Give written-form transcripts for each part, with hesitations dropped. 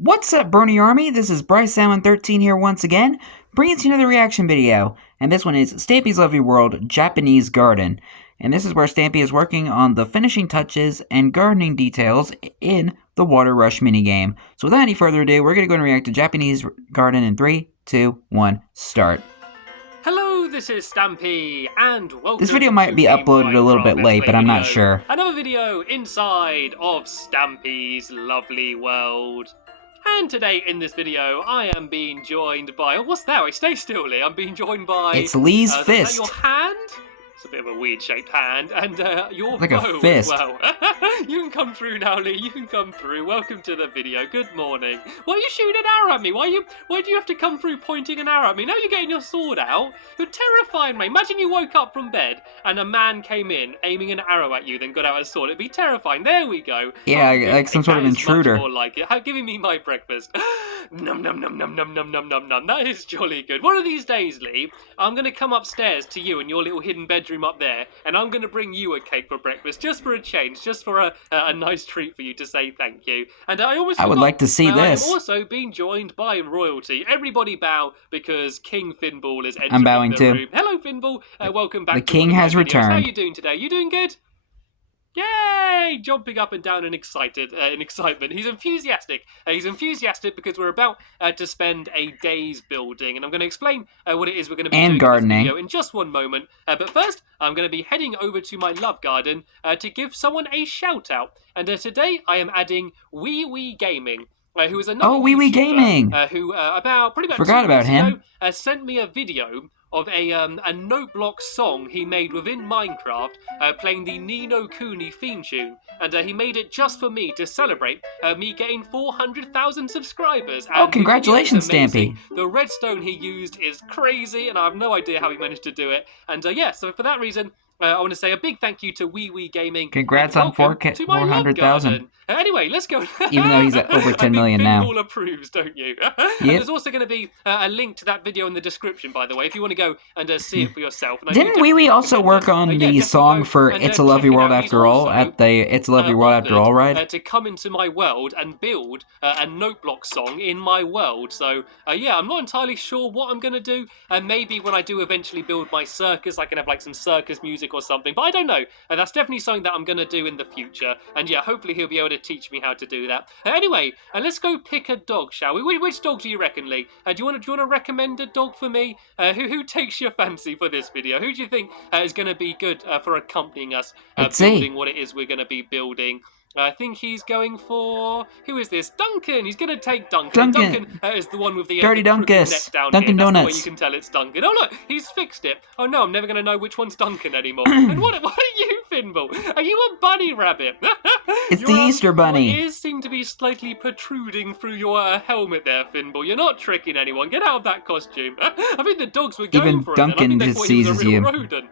What's up, Bernie Army? This is BryceAllen13 here once again, bringing you another reaction video. And this one is Stampy's Lovely World Japanese Garden. And this is where Stampy is working on the finishing touches and gardening details in the Water Rush minigame. So without any further ado, we're going to go and react to Japanese Garden in 3, 2, 1, start. Hello, this is Stampy, and welcome. This video might be uploaded a little bit late, but I'm not sure. Another video inside of Stampy's Lovely World. And today in this video, I am being joined by... Oh, what's that? Wait, stay still, Lee. I'm being joined by... It's Lee's Is fist. that your hand? It's a bit of a weird-shaped hand, and your like bow a fist. as well. You can come through now, Lee. You can come through. Welcome to the video. Good morning. Why are you shooting an arrow at me? Why do you have to come through pointing an arrow at me? Now you're getting your sword out. You're terrifying me. Imagine you woke up from bed and a man came in aiming an arrow at you, then got out a sword. It'd be terrifying. There we go. Yeah, like some sort of intruder. Much more like it. Giving me my breakfast. Num num num num num num num num num. That is jolly good. One of these days, Lee, I'm going to come upstairs to you in your little hidden bedroom up there, and I'm going to bring you a cake for breakfast, just for a change, just for a nice treat for you to say thank you. And I would like to see this. I'm also being joined by royalty. Everybody bow, because King Finball is entering I'm bowing the too. room. Hello, Finball. Welcome back. The to king one of my has videos. returned. How are you doing today? You doing good? Yay! Jumping up and down and excited, in excitement. He's enthusiastic. He's enthusiastic because we're about to spend a day's building, and I'm going to explain what it is we're going to be doing gardening. in this video in just one moment. But first, I'm going to be heading over to my love garden to give someone a shout out. And today I am adding Wee Wee Gaming. Who is another Wee Wee YouTuber, Gaming. Who pretty much Forgot 2 about weeks him. ago, sent me a video of a note block song he made within Minecraft, playing the Ni no Kuni theme tune, and he made it just for me to celebrate me getting 400,000 subscribers. And Oh, congratulations, Stampy! The redstone he used is crazy, and I have no idea how he managed to do it. And yeah, so for that reason, I want to say a big thank you to Wee Wee Gaming. Congrats on 400,000. Anyway, let's go. Even though he's at over 10 million now. Finball approves, don't you? Yep. There's also going to be a link to that video in the description, by the way, if you want to go and see it for yourself. And Didn't Wee Wee also work on the song for It's a Lovely World After All at the It's a Lovely World After All ride? To come into my world and build a note block song in my world. So yeah, I'm not entirely sure what I'm going to do. And maybe when I do eventually build my circus, I can have like some circus music or something. But I don't know. That's definitely something that I'm going to do in the future. And yeah, hopefully he'll be able to teach me how to do that. Anyway, let's go pick a dog, shall we? Which dog do you reckon, Lee? Do you want to recommend a dog for me? Who takes your fancy for this video? Who do you think is going to be good for accompanying us building what it is we're going to be building? I think he's going for... Who is this? Duncan! He's going to take Duncan. Duncan is the one with the Dirty Dunkus. neck down Dunkin' here. Donuts. That's the way you can tell it's Duncan. Oh, look! He's fixed it. Oh, no, I'm never going to know which one's Duncan anymore. And what are you, Finball? Are you a bunny rabbit? It's the Easter Bunny. Your ears seem to be slightly protruding through your helmet there, Finball. You're not tricking anyone. Get out of that costume. I think the dogs were going Even for Duncan it. Even Duncan just seizes you. Rodent.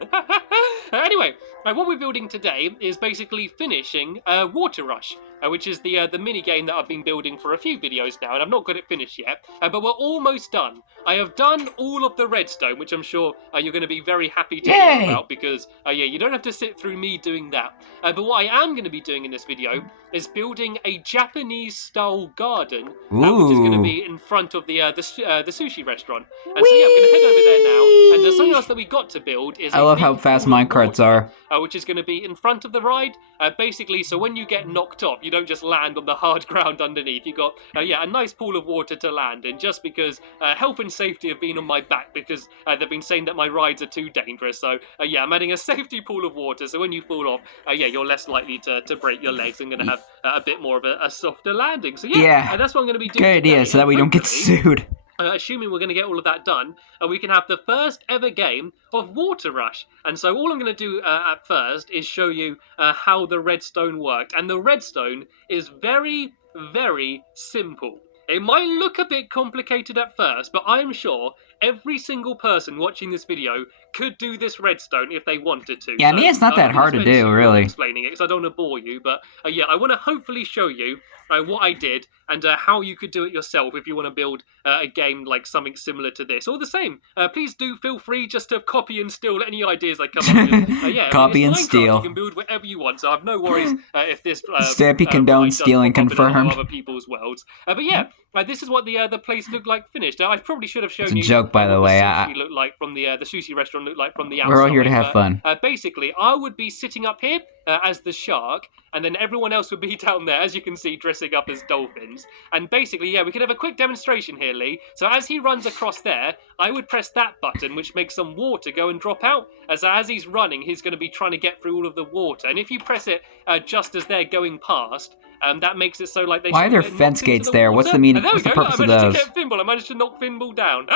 Anyway, what we're building today is basically finishing Water Rush, which is the mini game that I've been building for a few videos now, and I've not got it finished yet, but we're almost done. I have done all of the redstone, which I'm sure you're going to be very happy to hear about, because yeah, you don't have to sit through me doing that. But what I am going to be doing in this video is building a Japanese-style garden, which is going to be in front of the sushi restaurant. And so yeah, I'm going to head over there now. And something else that we got to build is I love how fast minecarts are. Which is going to be in front of the ride, basically, so when you get knocked off, you don't just land on the hard ground underneath. You got yeah, a nice pool of water to land in, just because health and safety have been on my back, because they've been saying that my rides are too dangerous. So yeah, I'm adding a safety pool of water, so when you fall off, yeah, you're less likely to break your legs and going to have a bit more of a softer landing. So yeah, that's what I'm going to be doing. Good idea, so that we don't get sued. Assuming we're going to get all of that done, we can have the first ever game of Water Rush. And so all I'm going to do at first is show you how the redstone worked. And the redstone is very, very simple. It might look a bit complicated at first, but I'm sure every single person watching this video could do this redstone if they wanted to. Yeah, I mean, it's not that hard to do, really. Explaining it, because I don't want to bore you, but yeah, I want to hopefully show you what I did and how you could do it yourself if you want to build a game like something similar to this or the same. Please do feel free just to copy and steal any ideas I come up with. Yeah, copy and Minecraft, steal. You can build whatever you want, so I have no worries if this Stampy condones stealing confirmed. Other people's worlds. But yeah, this is what the place looked like finished. I probably should have shown you. It's a joke, by the way. Looked like from the sushi restaurant looked like from the outside. We're all here to have fun. Basically, I would be sitting up here as the shark, and then everyone else would be down there, as you can see, dressing up as dolphins. And basically, yeah, we could have a quick demonstration here, Lee. So as he runs across there, I would press that button, which makes some water go and drop out. As he's running, he's going to be trying to get through all of the water. And if you press it just as they're going past, that makes it so like they. Why are there fence gates there? What's the meaning? What's the purpose of those? I managed to knock Finball down.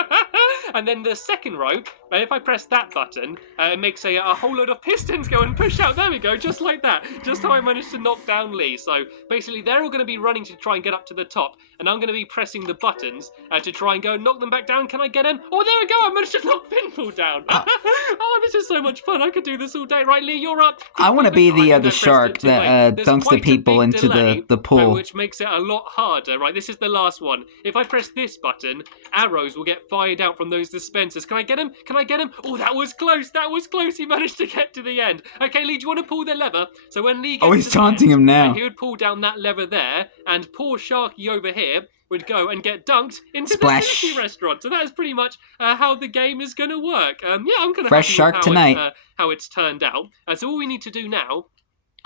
And then the second row, if I press that button, it makes a whole load of pistons go and push out. There we go, just like that. Just how I managed to knock down Lee. So basically, they're all going to be running to try and get up to the top, and I'm going to be pressing the buttons to try and go and knock them back down. Can I get him? Oh, there we go. I managed to knock Finball down. Oh, this is so much fun. I could do this all day. Right, Lee, you're up. I want to be the shark that dunks the people into the pool. Which makes it a lot harder. Right, this is the last one. If I press this button, arrows will get fired out from those dispensers. Can I get him? Can I get him? Oh, that was close. That was close. He managed to get to the end. Okay, Lee, do you want to pull the lever? So when Lee gets he's taunting him now. He would pull down that lever there, and poor Sharky over here would go and get dunked into Splash. the sushi restaurant. So that is pretty much how the game is going to work. Yeah, I'm going to fresh shark tonight. How it's turned out. So all we need to do now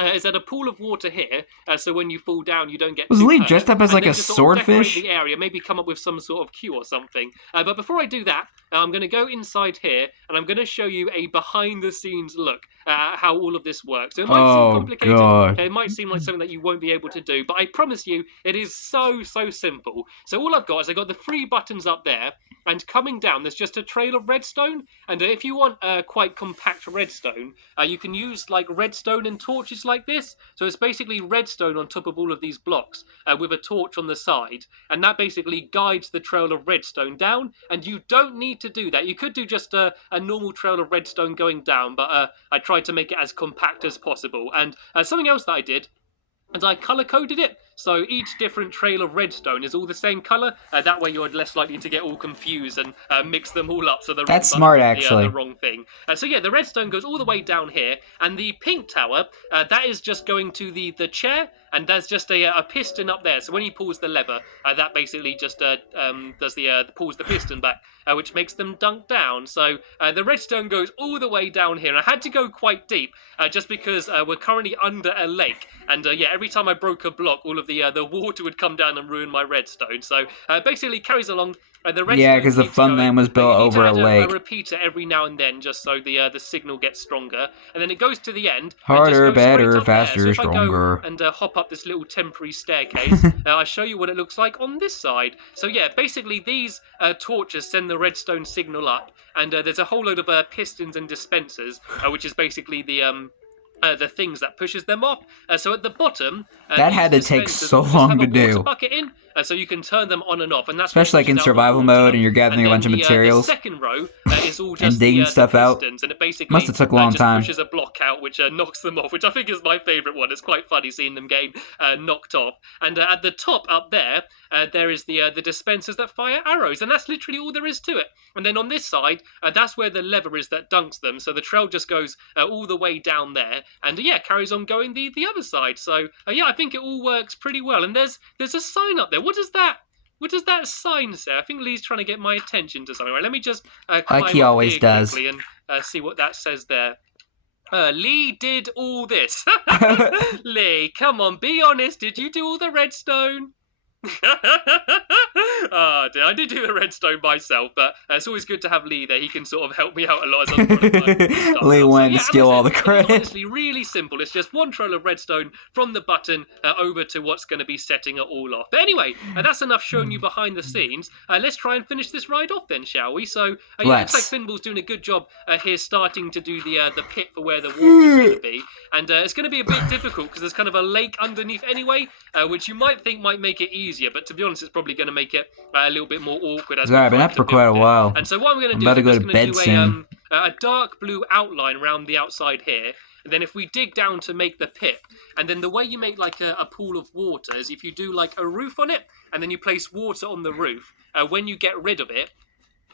is at a pool of water here, so when you fall down, you don't get. Was Lee dressed up as like a swordfish? The area, maybe come up with some sort of cue or something. But before I do that, I'm going to go inside here, and I'm going to show you a behind-the-scenes look at how all of this works. So it might seem complicated. God. It might seem like something that you won't be able to do, but I promise you, it is so simple. So all I've got is I've got the 3 buttons up there, and coming down, there's just a trail of redstone. And if you want quite compact redstone, you can use like redstone and torches like this. So it's basically redstone on top of all of these blocks with a torch on the side. And that basically guides the trail of redstone down. And you don't need to do that. You could do just a normal trail of redstone going down, but I tried to make it as compact as possible. And something else that I did, and I color-coded it. So each different trail of redstone is all the same color. That way you're less likely to get all confused and mix them all up. So that's smart, actually. The wrong thing. So yeah, the redstone goes all the way down here, and the pink tower that is just going to the chair, and there's just a piston up there. So when he pulls the lever, that basically just pulls the piston back, which makes them dunk down. So the redstone goes all the way down here. And I had to go quite deep just because we're currently under a lake, and yeah, every time I broke a block, all of the water would come down and ruin my redstone. So basically carries along. The redstone because the fun land was built over a lake. A repeater every now and then, just so the signal gets stronger, and then it goes to the end. Harder, better, faster, so stronger. If I go and hop up this little temporary staircase, I show you what it looks like on this side. So yeah, basically these torches send the redstone signal up, and there's a whole load of pistons and dispensers, which is basically the things that pushes them off. So at the bottom, that had to take so long to do. Bucket in, so you can turn them on and off, and that's especially like in survival mode, and you're gathering a bunch of materials. The second row is all just and digging stuff out. And it basically must have took a long time. Pushes a block out, which knocks them off, which I think is my favourite one. It's quite funny seeing them getting knocked off. And at the top up there, there is the dispensers that fire arrows, and that's literally all there is to it. And then on this side, that's where the lever is that dunks them. So the trail just goes all the way down there, and yeah, carries on going the other side. So yeah, I think it all works pretty well. And there's a sign up there. What does that sign say? I think Lee's trying to get my attention to something. Right, let me just like he always does, and see what that says there. Lee did all this. Lee, come on, be honest. Did you do all the redstone? Oh dear, I did do the redstone myself, but it's always good to have Lee there. He can sort of help me out a lot as I'm Lee went and steal all the credit. It's honestly really simple. It's just one trail of redstone from the button over to what's going to be setting it all off. But anyway, that's enough showing you behind the scenes. Let's try and finish this ride off then, shall we? So yeah, looks like Finball's doing a good job here, starting to do the pit for where the water's going to be, and it's going to be a bit difficult because there's kind of a lake underneath anyway, which you might think might make it easier, but to be honest, it's probably going to make it a little bit more awkward. As I've been up for quite a while. And so what I'm going to do is I'm about to go to bed soon. a dark blue outline around the outside here. And then if we dig down to make the pit, and then the way you make like a pool of water is if you do like a roof on it, and then you place water on the roof. When you get rid of it,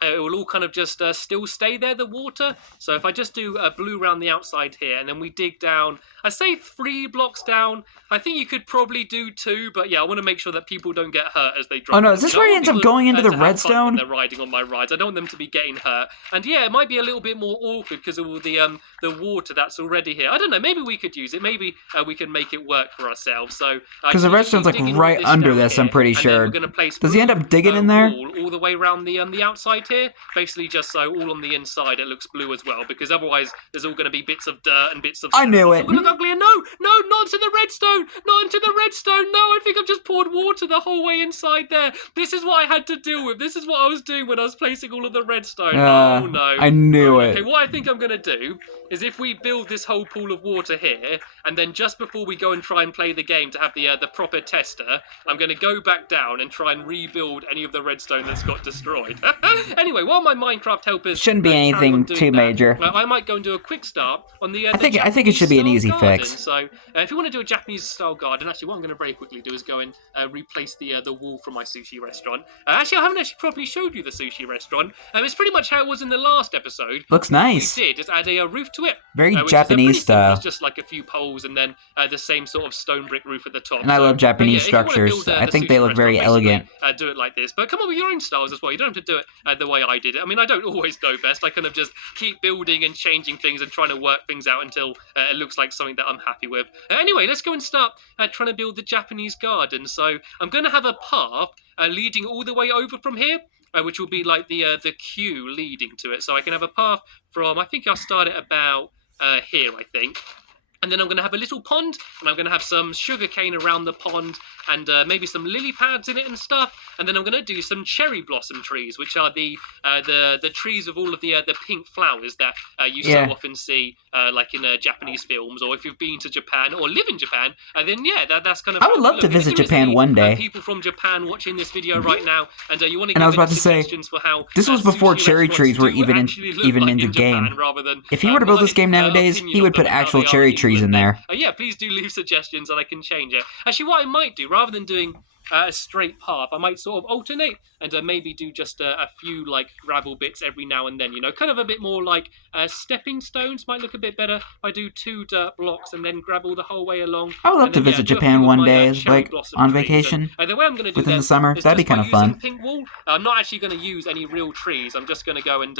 it will all kind of just still stay there, the water. So if I just do blue around the outside here, and then we dig down, I say 3 blocks down. I think you could probably do 2, but yeah, I want to make sure that people don't get hurt as they drop. Oh no, is this where he ends up going into the redstone? They're riding on my rides. I don't want them to be getting hurt. And yeah, it might be a little bit more awkward because of all the water that's already here. I don't know, maybe we could use it. Maybe we can make it work for ourselves. So because the redstone's like right under this, I'm pretty sure. Does he end up digging in there? All the way around the outside here, basically just so all on the inside it looks blue as well, because otherwise there's all going to be bits of dirt and bits of... I knew it. It's look ugly. No, not into the redstone, not into the redstone. No, I think I've just poured water the whole way inside there. This is what I had to deal with. This is what I was doing when I was placing all of the redstone. Oh no. I knew it. Okay, what I think I'm going to do is if we build this whole pool of water here, and then just before we go and try and play the game to have the proper tester, I'm going to go back down and try and rebuild any of the redstone that's got destroyed. Anyway, while my Minecraft helpers shouldn't be anything too major. I might go and do a quick start on the. I think it should be an easy fix. So if you want to do a Japanese style garden, actually, what I'm going to very quickly do is go and replace the wall from my sushi restaurant. Actually, I haven't actually properly showed you the sushi restaurant. It's pretty much how it was in the last episode. Looks nice. What we did is add a roof to it. Very Japanese style. It's just like a few poles and then the same sort of stone brick roof at the top. And I love Japanese structures. I think they look very elegant. Do it like this, but come up with your own styles as well. You don't have to do it the way I did it. I mean, I don't always know best. I kind of just keep building and changing things and trying to work things out until it looks like something that I'm happy with. Anyway, let's go and start trying to build the Japanese garden. So I'm going to have a path leading all the way over from here. Which will be like the queue leading to it. So I can have a path from, I think I'll start it about here, I think. And then I'm going to have a little pond, and I'm going to have some sugarcane around the pond, and maybe some lily pads in it and stuff. And then I'm going to do some cherry blossom trees, which are the trees with all of the pink flowers that you so often see, like in Japanese films, or if you've been to Japan or live in Japan, then yeah, that's kind of. I would love to visit Japan one day. People from Japan watching this video right now, and you want to. And I was about to say, for how, this was before cherry trees were even in the game. If he were to build this game nowadays, he would put actual cherry trees in there. Yeah, please do leave suggestions and I can change it. Actually, what I might do, rather than doing a straight path, I might sort of alternate and maybe do just a few like gravel bits every now and then, you know, kind of a bit more like stepping stones might look a bit better if I do 2 dirt blocks and then gravel the whole way along. I would love to visit Japan one day, like on vacation the way I'm going to do within the summer. That'd be kind of fun. Pink wool. I'm not actually going to use any real trees. I'm just going to go and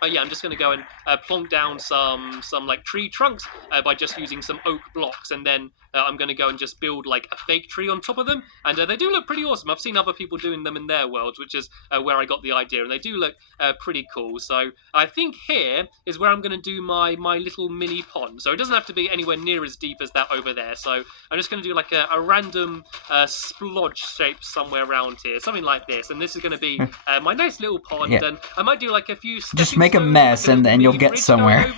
I'm just going to go and plonk down some like tree trunks by just using some oak blocks, and then I'm going to go and just build like a fake tree on top of them, and they do look pretty awesome. I've seen other people doing them in their worlds, which is where I got the idea, and they do look pretty cool. So I think here is where I'm going to do my little mini pond. So it doesn't have to be anywhere near as deep as that over there. So I'm just going to do like a random splodge shape somewhere around here, something like this, and this is going to be my nice little pond, and I might do like a few just make a mess and then you'll get somewhere.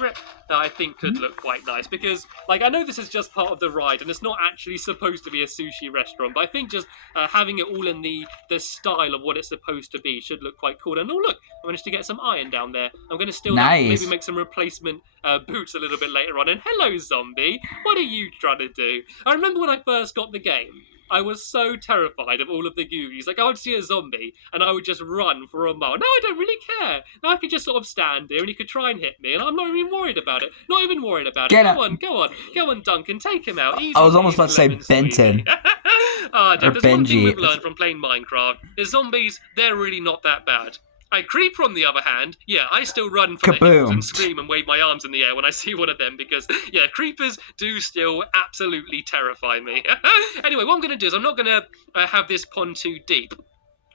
That I think could look quite nice, because like I know this is just part of the ride and it's not actually supposed to be a sushi restaurant, but I think just having it all in the style of what it's supposed to be should look quite cool. And oh look, I managed to get some iron down there. I'm going to still maybe make some replacement boots a little bit later on. And hello zombie, what are you trying to do? I remember when I first got the game, I was so terrified of all of the googies. Like, I would see a zombie, and I would just run for a mile. Now I don't really care. Now I could just sort of stand here, and he could try and hit me, and I'm not even worried about it. Not even worried about it. Go on, Duncan, take him out. Easy, I was almost about to say Benton. Or Benji. There's one thing we've learned from playing Minecraft. The zombies, they're really not that bad. Creeper, on the other hand, yeah, I still run for the hills and scream and wave my arms in the air when I see one of them, because, yeah, creepers do still absolutely terrify me. Anyway, what I'm going to do is I'm not going to have this pond too deep.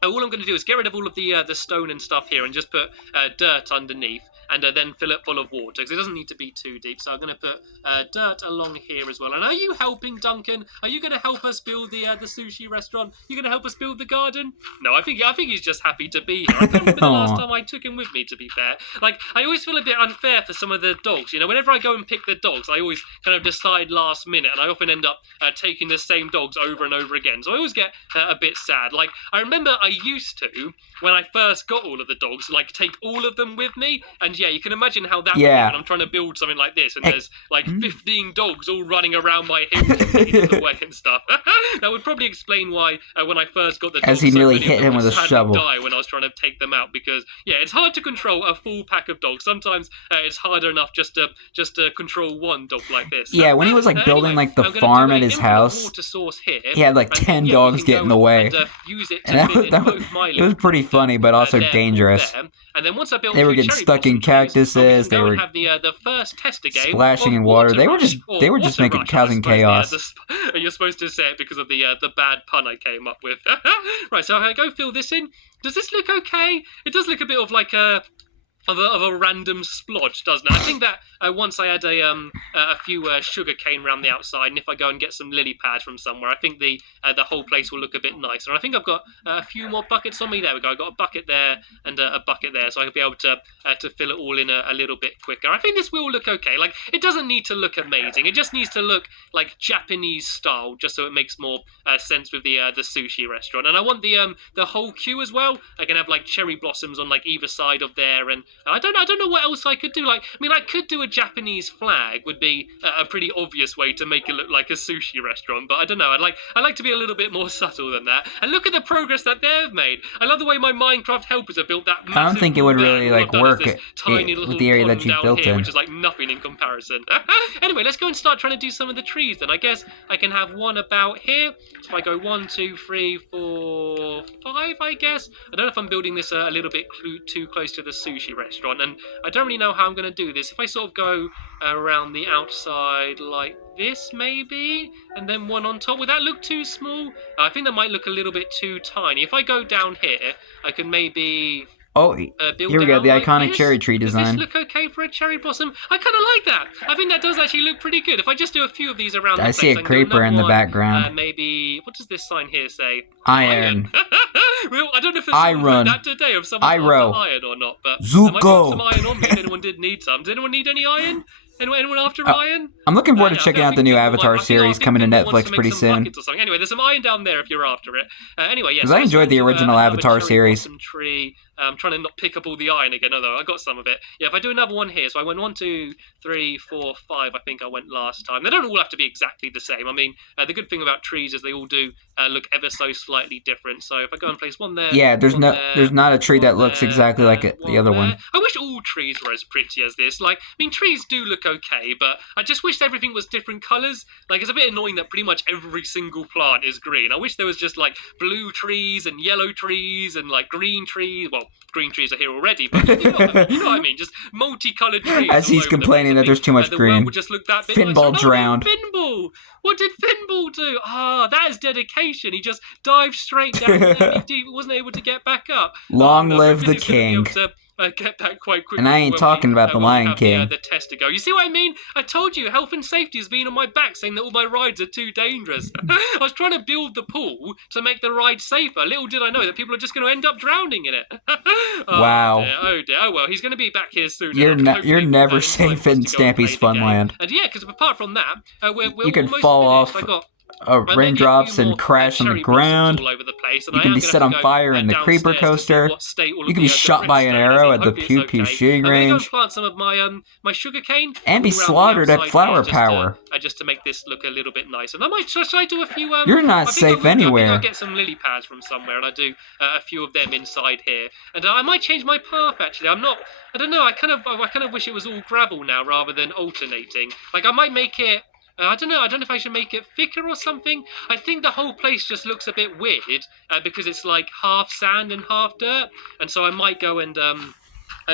All I'm going to do is get rid of all of the stone and stuff here and just put dirt underneath, and then fill it full of water, because it doesn't need to be too deep. So I'm going to put dirt along here as well. And are you helping, Duncan? Are you going to help us build the sushi restaurant? You going to help us build the garden? No, I think he's just happy to be here. I can't remember the last time I took him with me, to be fair. Like, I always feel a bit unfair for some of the dogs. You know, whenever I go and pick the dogs, I always kind of decide last minute, and I often end up taking the same dogs over and over again. So I always get a bit sad. Like, I remember I used to, when I first got all of the dogs, like, take all of them with me and And yeah, you can imagine how that would be Yeah. when I'm trying to build something like this, and there's like 15 dogs all running around my hips in the way and stuff. That would probably explain why when I first got the dogs, As he so nearly many of hit them him would with a sadly shovel. die when I was trying to take them out, because yeah, it's hard to control a full pack of dogs. Sometimes it's harder enough just to control one dog like this. Yeah, when he was like building anyway, like the I'm gonna farm do at a his infinite house, water source here, he had like and 10 then, dogs we can get in go the way. and use it to And fill in both my it was pretty funny, but also there, dangerous. there. And then once I built They were two getting cherry stuck in blossom trees, cactuses. we They can go were and have the first tester game splashing of in water. They were Rush, just or they were just Water making Rush, causing I suppose. chaos. You're supposed to say it because of the bad pun I came up with. Right, so I go fill this in. Does this look okay? It does look a bit of like a random splodge, doesn't it? I think that once I add a few sugar cane around the outside, and if I go and get some lily pads from somewhere, I think the whole place will look a bit nicer. And I think I've got a few more buckets on me. There we go. I've got a bucket there and a bucket there, so I'll be able to fill it all in a little bit quicker. I think this will look okay. Like, it doesn't need to look amazing. It just needs to look like Japanese style, just so it makes more sense with the sushi restaurant. And I want the whole queue as well. I can have like cherry blossoms on like either side of there, and I don't know what else I could do. Like, I mean, I could do a Japanese flag, would be a pretty obvious way to make it look like a sushi restaurant, but I don't know. I'd like to be a little bit more subtle than that. And look at the progress that they've made. I love the way my Minecraft helpers have built that massive I don't think it would really like work tiny little with the area pond that you down built here, in. which is like nothing in comparison. Anyway, let's go and start trying to do some of the trees then. I guess I can have one about here. So if I go 1, 2, 3, 4, 5, I guess. I don't know if I'm building this a little bit too close to the sushi restaurant, and I don't really know how I'm going to do this. If I sort of go around the outside like this, maybe, and then one on top, would that look too small? I think that might look a little bit too tiny. If I go down here, I can maybe Oh, build here we go, down the like iconic this. cherry tree design. Does this look okay for a cherry blossom? I kind of like that. I think that does actually look pretty good. If I just do a few of these around the place, I see a creeper in the background. Maybe, what does this sign here say? Iron. Well, I don't know if there's someone that today, if someone got iron or not, but I might put some iron on me if anyone did need some. Does anyone need any iron? Anyone after iron? I'm looking forward to checking out the new Avatar series coming to Netflix pretty soon. Anyway, there's some iron down there if you're after it. Anyway, yes. Because I enjoyed the original Avatar series. Tree. I'm trying to not pick up all the iron again, although I got some of it. Yeah, if I do another one here, so I went 1, 2, 3, 4, 5. I think I went last time. They don't all have to be exactly the same. I mean, the good thing about trees is they all do look ever so slightly different. So if I go and place one there, yeah, there's not a tree that looks exactly like the other one. I wish all trees were as pretty as this. Like, I mean, trees do look okay, but I just wish everything was different colours. Like, it's a bit annoying that pretty much every single plant is green. I wish there was just like blue trees and yellow trees and like green trees. Well, green trees are here already, but you know what I mean. Just multicoloured trees. As he's complaining that there's too much green. Would just look that bit Finball nicer. drowned. Finball! What did Finball do? That is dedication. He just dived straight down there. He wasn't able to get back up. Long live the king. Get back quite quickly. And I ain't talking about the Lion King. The test to go. You see what I mean? I told you, health and safety has been on my back, saying that all my rides are too dangerous. I was trying to build the pool to make the ride safer. Little did I know that people are just going to end up drowning in it. Wow. Oh dear. Oh well, he's going to be back here soon. You're never safe in Stampy's Funland. And yeah, because apart from that, we're you can almost fall finished. off raindrops and crash on the ground. All over the place, and you can be set on fire in the creeper coaster. You can be shot by an arrow at the Pew Pew shooting range. I'm going to plant some of my sugar cane and be slaughtered at Flower Power. Just to make this look a little bit nicer. And should I do a few? You're not safe anywhere. I think I'll get some lily pads from somewhere, and I do a few of them inside here. And I might change my path. Actually, I don't know. I kind of wish it was all gravel now rather than alternating. Like, I might make it. I don't know if I should make it thicker or something. I think the whole place just looks a bit weird because it's like half sand and half dirt, and so I might go and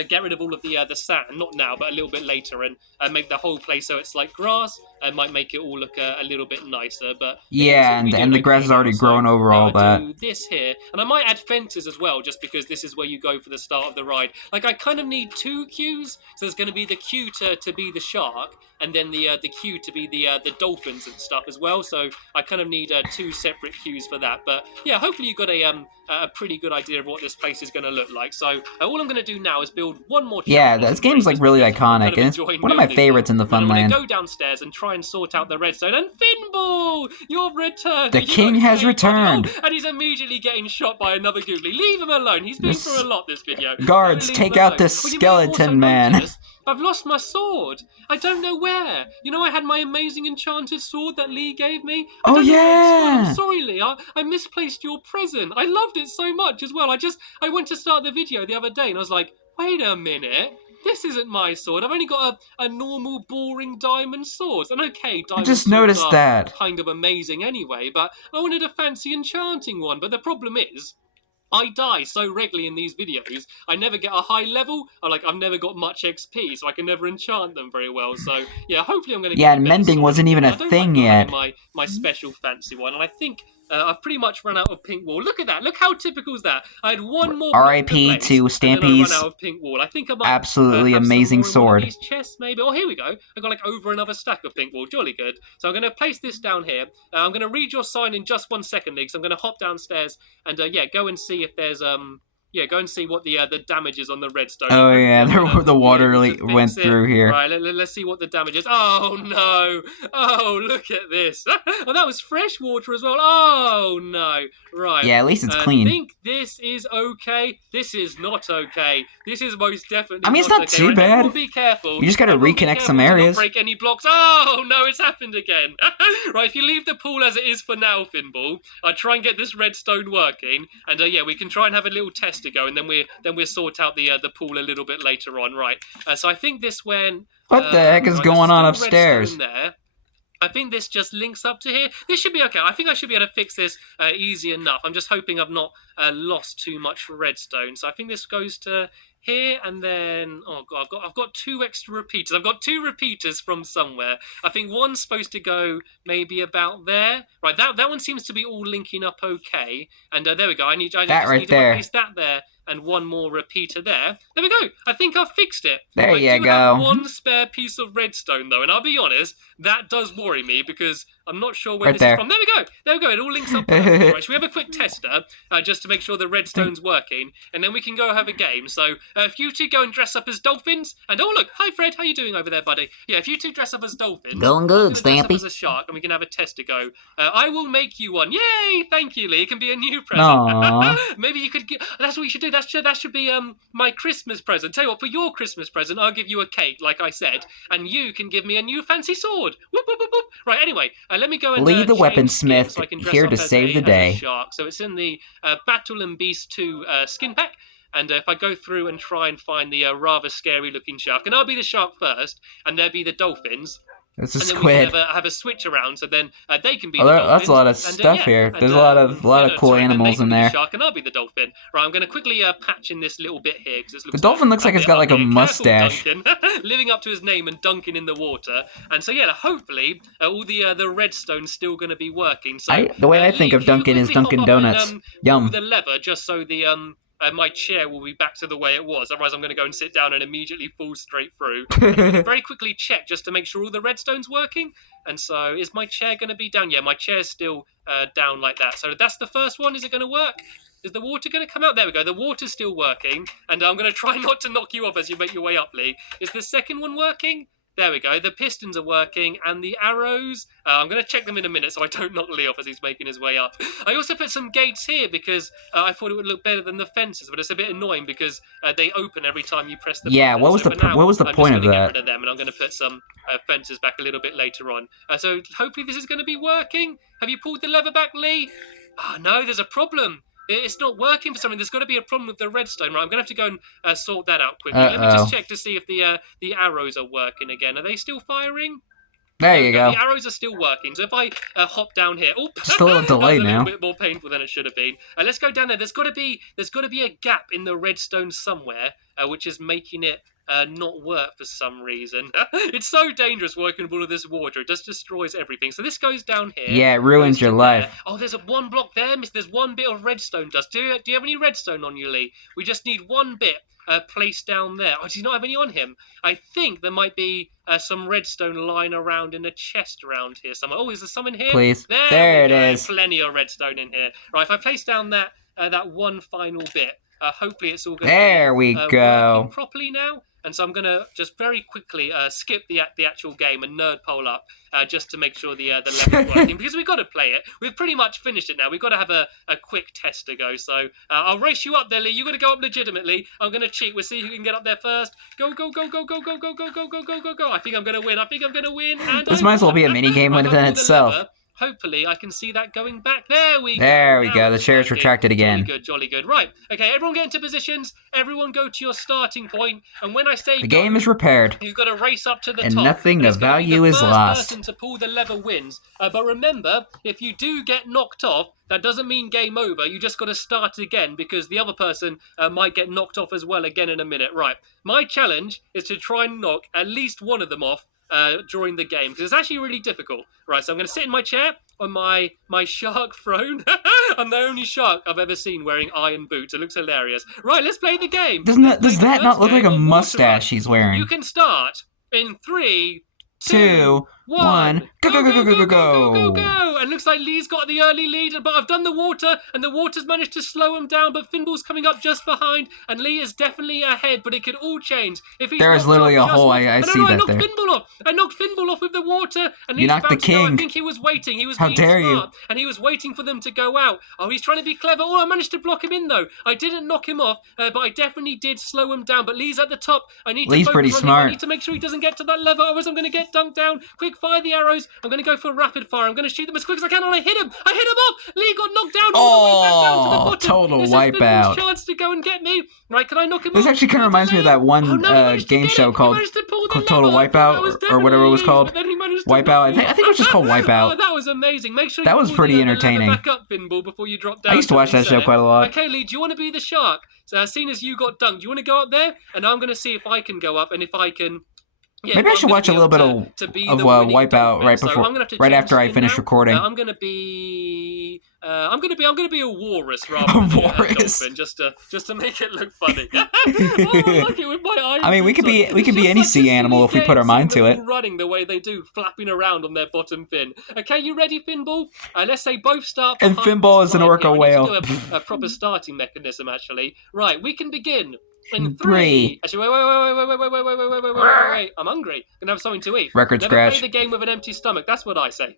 get rid of all of the sand, not now, but a little bit later, and make the whole place so it's like grass. I might make it all look a little bit nicer, but yeah, and the grass is already growing over all that. Do this here, and I might add fences as well, just because this is where you go for the start of the ride. Like, I kind of need 2 queues, so there's going to be the queue to be the shark, and then the queue to be the dolphins and stuff as well. So I kind of need 2 separate queues for that. But yeah, hopefully you got a pretty good idea of what this place is going to look like. So all I'm going to do now is build one more. Yeah, this game's like really iconic, and it's one of my favorites in the Funland. I'm going to go downstairs and try try and sort out the redstone. And Finball, you've returned. The king has returned. Oh, and he's immediately getting shot by another Googly. Leave him alone. He's been through a lot this video. Guards, take out the skeleton man. I've lost my sword. I don't know where. You know, I had my amazing enchanted sword that Lee gave me. I don't know where it's gone. I'm sorry, Lee. I misplaced your present. I loved it so much as well. I went to start the video the other day and I was like, wait a minute. This isn't my sword. I've only got a normal, boring diamond sword. And okay, diamond I just swords noticed are that. kind of amazing anyway, but I wanted a fancy enchanting one. But the problem is, I die so regularly in these videos. I never get a high level. I've never got much XP, so I can never enchant them very well. So yeah, hopefully I'm going to get. Yeah, and mending wasn't even a thing yet. My special fancy one, and I think I've pretty much run out of pink wool. Look at that! Look how typical is that? I had one more. R.I.P. to Stampy's run out of pink wool. I think I might absolutely amazing sword. These chests, maybe. Oh, here we go. I got like over another stack of pink wool. Jolly good. So I'm going to place this down here. I'm going to read your sign in just 1 second, Lee. So I'm going to hop downstairs and go and see if there's go and see what the damage is on the redstone. Oh yeah, the water really went through here. Right, let's see what the damage is. Oh no! Oh, look at this! Oh, that was fresh water as well. Oh no! Right. Yeah, at least it's clean. I think this is okay. This is not okay. This is most definitely. I mean, it's not okay. too bad. Everyone be careful. You just gotta reconnect some areas. Not break any blocks. Oh no, it's happened again. Right, if you leave the pool as it is for now, Finball, I'll try and get this redstone working, and we can try and have a little test to go, and then we'll sort out the pool a little bit later on. Right. So I think this went. What the heck is going on upstairs? There. I think this just links up to here. This should be okay. I think I should be able to fix this easy enough. I'm just hoping I've not lost too much redstone. So I think this goes to here, and then I've got 2 extra repeaters. I've got 2 repeaters from somewhere. I think one's supposed to go maybe about there. Right, that one seems to be all linking up okay. And there we go. I just need to place that there. And one more repeater there. There we go. I think I've fixed it. There you go. I have one spare piece of redstone, though. And I'll be honest, that does worry me because I'm not sure where this is from. There we go. There we go. It all links up. Right, should we have a quick tester just to make sure the redstone's working? And then we can go have a game. So if you two go and dress up as dolphins. And oh, look. Hi, Fred. How you doing over there, buddy? Yeah, if you two dress up as dolphins. Going good, Stampy. Dress up as a shark and we can have a test to go. I will make you one. Yay! Thank you, Lee. It can be a new present. Maybe you could get... That's what you should do. That should be my Christmas present. Tell you what, for your Christmas present, I'll give you a cake, like I said, and you can give me a new fancy sword. Whoop, whoop, whoop, whoop. Right, anyway, let me go and leave the weaponsmith here to save the day. Shark. So it's in the Battle and Beast 2 skin pack. And if I go through and try and find the rather scary-looking shark, and I'll be the shark first, and there'll be the dolphins. It's a and squid. Then we can have a switch around, so then they can be the dolphins. That's a lot of stuff here. There's a lot of cool animals in there. The shark and I'll be the dolphin. Right, I'm going to quickly patch in this little bit here. Cause the dolphin looks like it's got like a mustache. Living up to his name and dunking in the water. And so, hopefully, all the redstone's still going to be working. So the way I think of Dunkin' is Dunkin' Donuts. Yum. The lever, just so the... my chair will be back to the way it was. Otherwise, I'm going to go and sit down and immediately fall straight through. Very quickly check just to make sure all the redstone's working. And so, is my chair going to be down? Yeah, my chair's still down like that. So that's the first one. Is it going to work? Is the water going to come out? There we go. The water's still working. And I'm going to try not to knock you off as you make your way up, Lee. Is the second one working? There we go. The pistons are working, and the arrows... I'm going to check them in a minute so I don't knock Lee off as he's making his way up. I also put some gates here because I thought it would look better than the fences, but it's a bit annoying because they open every time you press the button. Yeah, what was the point of that? I'm just going to get rid of them, and I'm going to put some fences back a little bit later on. So hopefully this is going to be working. Have you pulled the lever back, Lee? Oh, no, there's a problem. It's not working for something. There's got to be a problem with the redstone. Right, I'm going to have to go and sort that out quickly. Let me just check to see if the arrows are working again. Are they still firing? There you go. The arrows are still working. So if I hop down here, just a little delay now. A little bit more painful than it should have been. Let's go down there. There's got to be a gap in the redstone somewhere, which is making it not work for some reason. It's so dangerous working with all of this water. It just destroys everything. So this goes down here. Yeah, it ruins your life. Oh, there's one block there. There's one bit of redstone dust. Do you have any redstone on you, Lee? We just need one bit placed down there. Oh, do you not have any on him? I think there might be some redstone lying around in a chest around here somewhere. Oh, is there some in here? Please. There it is. Plenty of redstone in here. Right, if I place down that one final bit, hopefully it's all going to be working properly now. And so I'm going to just very quickly skip the actual game and nerd pole up just to make sure the level's working, because we've got to play it. We've pretty much finished it now. We've got to have a quick test to go. So I'll race you up there, Lee. You've got to go up legitimately. I'm going to cheat. We'll see who can get up there first. Go, go, go, go, go, go, go, go, go, go, go, go, go. I think I'm going to win. And this might as well be a mini game within itself. Hopefully, I can see that going back. There we go. There we go. The chair's retracted again. Jolly good, jolly good. Right. Okay, everyone get into positions. Everyone go to your starting point. And when I say the game is repaired, you've got to race up to the top. And nothing of value is lost. The first person to pull the lever wins. But remember, if you do get knocked off, that doesn't mean game over. You just got to start again, because the other person might get knocked off as well again in a minute. Right. My challenge is to try and knock at least one of them off during the game, because it's actually really difficult. Right, so I'm going to sit in my chair on my shark throne. I'm the only shark I've ever seen wearing iron boots. It looks hilarious. Right, let's play the game. Does that not look like a mustache he's wearing? You can start in 3, 2, 1. Go, go, go, go, go, go, go. Go, go. And looks like Lee's got the early lead, but I've done the water, and the water's managed to slow him down, but Finball's coming up just behind, and Lee is definitely ahead, but it could all change. If there is literally a hole, I see that there. I knocked Finball off with the water, and you knocked the king. I think he was waiting. He was How dare you? And he was waiting for them to go out. Oh, he's trying to be clever. Oh, I managed to block him in, though. I didn't knock him off, but I definitely did slow him down. But Lee's at the top. Lee's pretty smart. I need to make sure he doesn't get to that lever, otherwise I'm going to get dunked down. Quick, fire the arrows. I'm going to go for rapid fire. I'm going to shoot them as quick as I can, and I hit him. I hit him off. Lee got knocked down all the way back down to the bottom. Total this wipeout. Is chance to go and get me. Right, can I knock him off? This actually kind of reminds me of that one game show called Total Wipeout, or whatever it was called. Wipeout. I think it was just called Wipeout. Oh, that was amazing. Make sure that was pretty entertaining. Back up, Finball, before you drop down. I used to watch that show quite a lot. Okay, Lee, do you want to be the shark? So, seeing as you got dunked, do you want to go up there? And I'm going to see if I can go up, and if I can. Yeah, maybe I should watch a little bit of Wipeout right after I finish recording. I'm gonna be a walrus rather than a dolphin, just to make it look funny. Oh, I like it with my eyes. I mean, we could be any sea animal if we put our mind to it. Running the way they do, flapping around on their bottom fin. Okay, you ready, Finball? Let's say both start. And Finball is an orca whale. We need to do a proper starting mechanism, actually. Right, we can begin. In 3. Actually, wait. I'm hungry. I'm gonna have something to eat. Record scratch. Never play the game with an empty stomach. That's what I say.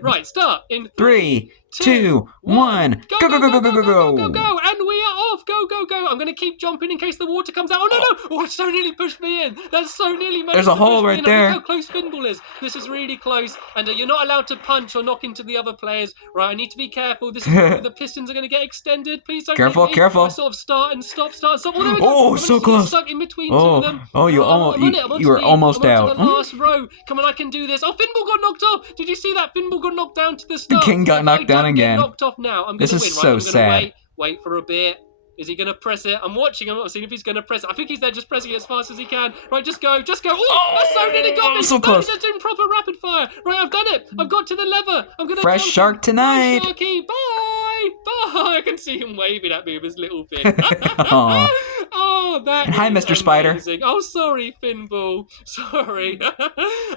Right, start in 3, 2, 1. Go, go, go, go, go, go, go. Go, go. And we are off. Go, go, go. I'm gonna keep jumping in case the water comes out. Oh, no. Oh, it so nearly pushed me in. That's so nearly managed. There's a hole right there. Look how close Finball is. This is really close. And you're not allowed to punch or knock into the other players. Right, I need to be careful. This is where the pistons are gonna get extended. Please don't. Careful, careful. I sort of start and stop. Oh, so close. Stuck in between two of them. Oh, you were almost out. The last row. Come on, I can do this. Oh, Finball got knocked off. Did you see that? Finball got knocked down to the start. The king got knocked down again. Knocked off now. I'm going to win. This is so sad. Wait for a bit. Is he going to press it? I'm watching. I'm not seeing if he's going to press it. I think he's there just pressing it as fast as he can. Right, just go. Oh, that's so nearly got me. So close. He's just doing proper rapid fire. Right, I've done it. I've got to the lever. I'm going to fresh shark tonight. Bye, Sharky. Bye. I can see him waving at me with his little fin. Oh, that and hi, Mr. amazing. Spider. Oh, sorry, Finball. Sorry.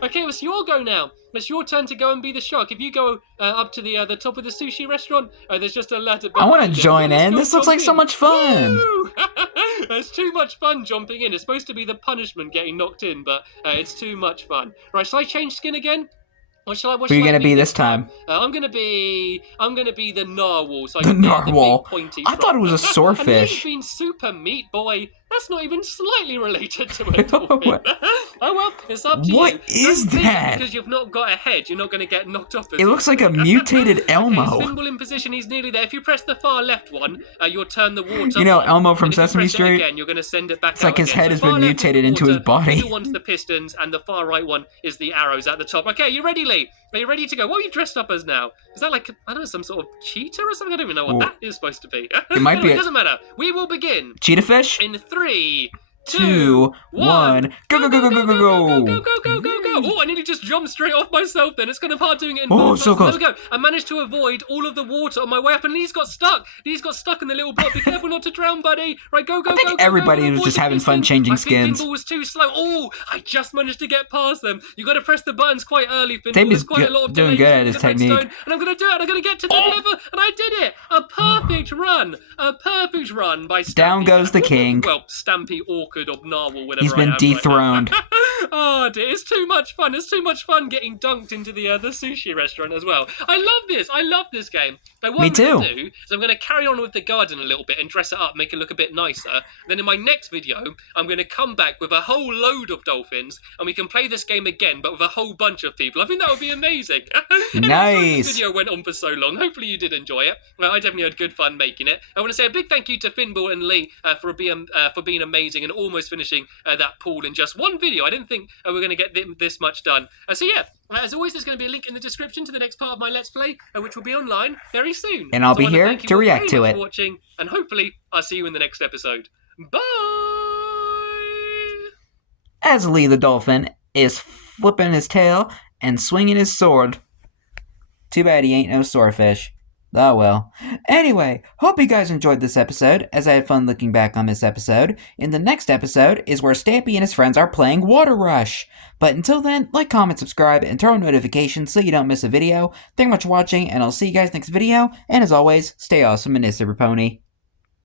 Okay, it's your go now. It's your turn to go and be the shark. If you go up to the top of the sushi restaurant, there's just a ladder. I want to join in. This looks like so much fun. It's too much fun jumping in. It's supposed to be the punishment getting knocked in, but it's too much fun. Right, shall I change skin again? What shall I? What Who are you gonna be this time? I'm gonna be the narwhal. So the narwhal. The big pointy I thought it was a swordfish. He's been super meat boy. That's not even slightly related to a dolphin. Oh well, it's up to you. What is that? Because you've not got a head, you're not going to get knocked off. It looks like a mutated Elmo. Okay, Finball in position, he's nearly there. If you press the far left one, you'll turn the water. You know Elmo from Sesame Street? Again, you're going to send it back it's out like his head has been mutated into his body. The middle one's the pistons, and the far right one is the arrows at the top. Okay, you ready, Lee? Are you ready to go? What are you dressed up as now? Is that like, I don't know, some sort of cheetah or something? I don't even know what that is supposed to be. It might be. It doesn't matter. We will begin. Cheetah fish? In 3, 2, 1. Go, go, go, go, go, go, go. Go, go, go, go, go. Oh, I nearly just jumped straight off myself then. It's kind of hard doing it in Oh, both so places. close. There we go. I managed to avoid all of the water on my way up, and Lee's got stuck. Lee's got stuck in the little block. Be careful not to drown, buddy. Right, go. I think everybody was just having fun changing skins. I think Pinball was too slow. Oh, I just managed to get past them. You got to press the buttons quite early, Pinball. Stampy's There's quite a lot of doing delays good at in his the technique. redstone, and I'm going to do it. I'm going to get to the lever, and I did it. A perfect run. A perfect run by Stampy. Down goes the king. Well, Stampy, Orchid, or Narwhal, whatever. He's been dethroned. Right oh dear, it's too much fun. It's too much fun getting dunked into the sushi restaurant as well. I love this. I love this game. Now, what Me I'm going too. to do is I'm going to carry on with the garden a little bit and dress it up, make it look a bit nicer. Then in my next video, I'm going to come back with a whole load of dolphins, and we can play this game again, but with a whole bunch of people. I think that would be amazing. Anyway, sorry this video went on for so long. Hopefully you did enjoy it. I definitely had good fun making it. I want to say a big thank you to Finball and Lee for being amazing and almost finishing that pool in just one video. I didn't think we were going to get this much done. So yeah, as always, there's going to be a link in the description to the next part of my Let's Play, which will be online very soon. And I'll be I wanna here thank you to all react very to much it. for watching, and hopefully I'll see you in the next episode. Bye! As Lee the dolphin is flipping his tail and swinging his sword. Too bad he ain't no swordfish. Oh well. Anyway, hope you guys enjoyed this episode, as I had fun looking back on this episode. In the next episode is where Stampy and his friends are playing Water Rush. But until then, like, comment, subscribe, and turn on notifications so you don't miss a video. Thank you much for watching, and I'll see you guys next video. And as always, stay awesome and Super Pony.